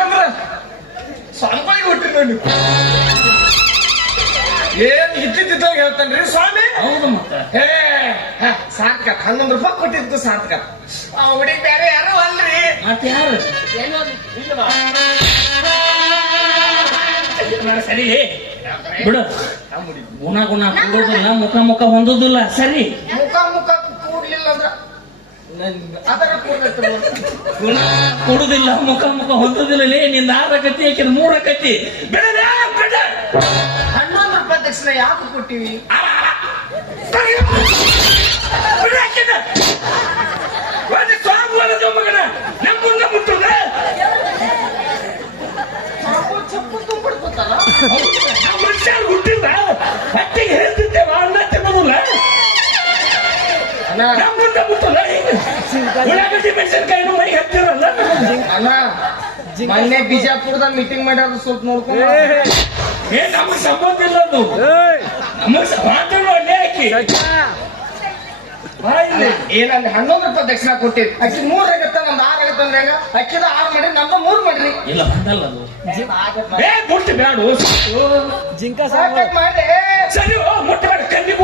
ಹೇಳ್ಬೇಕಂದ್ರ ಸ್ವಾಮಿಗಳಿಗೆ ಹುಟ್ಟಿರಿ ನೋಡಿ. ಏನ್ ಇದ್ದಿದ್ದಾಗ ಹೇಳ್ತಾನ್ರಿ ಸ್ವಾಮಿ. ಹೌದು ಮತ್ತ ಹೇ ಸಾಕ 11 ರೂಪಾಯಿ ಕೊಟ್ಟಿದ್ದು ಸಾಕ. ಆ ಹುಡುಗಿ ಬೇರೆ ಯಾರು ಅಲ್ರಿ. ಮತ್ತೆ ಯಾರು ಸರಿ ಬಿಡು. ಗುಣ ಗುಣ ಕೂಡುದಿಲ್ಲ, ಮುಖ ಮುಖ ಹೊಂದುದಿಲ್ಲ. ಸರಿ ಮುಖ ಕೂಡ್ಲಿಲ್ಲ ಅಂದ್ರ ಅದರ ಗುಣ ಕೊಡುದಿಲ್ಲ, ಮುಖ ಮುಖ ಹೊಂದುದಿಲ್ಲ. ನಿಂದ 6 ಕತ್ತಿ ಹಾಕಿದ್ 3 ಕತ್ತಿ. ಬಿಡ 11 ರೂಪಾಯಿ ತಕ್ಷಣ ಯಾಕೆ ಕೊಟ್ಟಿವಿ? ಮಗನ ನಮ್ಮ ಮುಂದೆ ಮುಟ್ಟುದ ಚಪ್ಪು ತುಂಬಿಡ್ಕೋತಾರ. ಮನುಷ್ಯ ಹುಟ್ಟಿದ ಹಟ್ಟಿಗೆ ಹೇಳ್ತಿದ್ದೇವ ಅನ್ನ ತಿನ್ನೋದಿಲ್ಲ. ನಮ್ಮ ಮುಂದೆ ಮುಟ್ಟುದ ಉಳ್ಳಾಗಡ್ಡಿ ಮೆಣಸಿನ್ಕಾಯಿನೂ ಮೈ ಹತ್ತಿರಲ್ಲ. ಅಣ್ಣ ಮೊನ್ನೆ ಬಿಜಾಪುರದ ಮೀಟಿಂಗ್ ಮಾಡ್ಯಾರ, ಸ್ವಲ್ಪ ನೋಡ್ಕೊಂಡು. ನಮಗ್ ಸಂಬಂಧ ಇಲ್ಲ ಅದು. ನಮಗ್ ಮಾತಾಡೋ ಅಲ್ಲೇ ಹಾಕಿ ಏನಂದ್ರೆ 11 ರೂಪಾಯಿ ದಕ್ಷಿಣ ಕೊಟ್ಟಿರಿ. ಅಕ್ಕಿ 3 ಆಗತ್ತ, ನಮ್ದು 6 ಆಗತ್ತ ಅಂದ್ರೆ ಹೆಂಗ? ಅಕ್ಕಿದ 6 ಮಾಡಿ, ನಮ್ದು 3 ಮಾಡ್ರಿ. ಇಲ್ಲ ಬಂದಲ್ಲ ಅದು. ಮುಟ್ಟು ಬೇಡ ಜಿಂಕ ಮಾಡಿ ಸರಿ ಮುಟ್ಟ ಬೇಡ. ಕಣ್ಣಿಗೆ